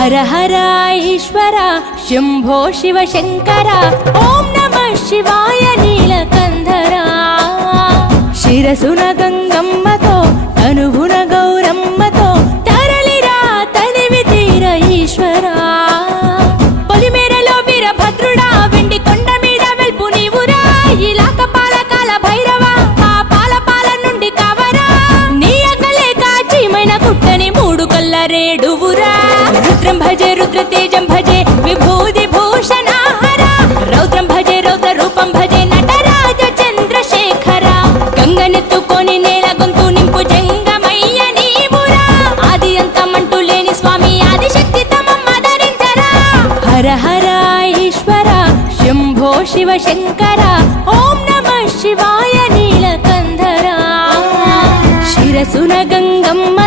हर हर ईश्वर शंभो शिव शंकर ओम नमः शिवाय नीलकंधरा शिरसुन गंगम्मतो तनुभुन गौरम्मतो तरलिरा तनिवि तीर ईश्वरा పొలిమేరలో వీరభద్రుడా వెండి కొండ మీద వెల్పు నీవురా ఇలాక పాలకాల భైరవా ఆ పాల నుండి కవరా నీ అగలే కాచిమైన కుట్టని మూడు కల్ల రేడువురా रुद्रं भजे रुद्रतेजं भजे विभूति भूषणहर रौद्रं भजे रौद्र रूपं भजे नटराज चंद्रशेखर गंगनेत्तुकोनि नेल गొంతు నింపు జంగమయ్య నీవురా ఆది అంతమంటూ లేని స్వామి ఆదిశక్తి తమమ్మ ధరించరా హర హర ఈశ్వర శంభో శివ శంకర ఓం నమః శివాయ నీలకంధర శిరసున గంగమ్మ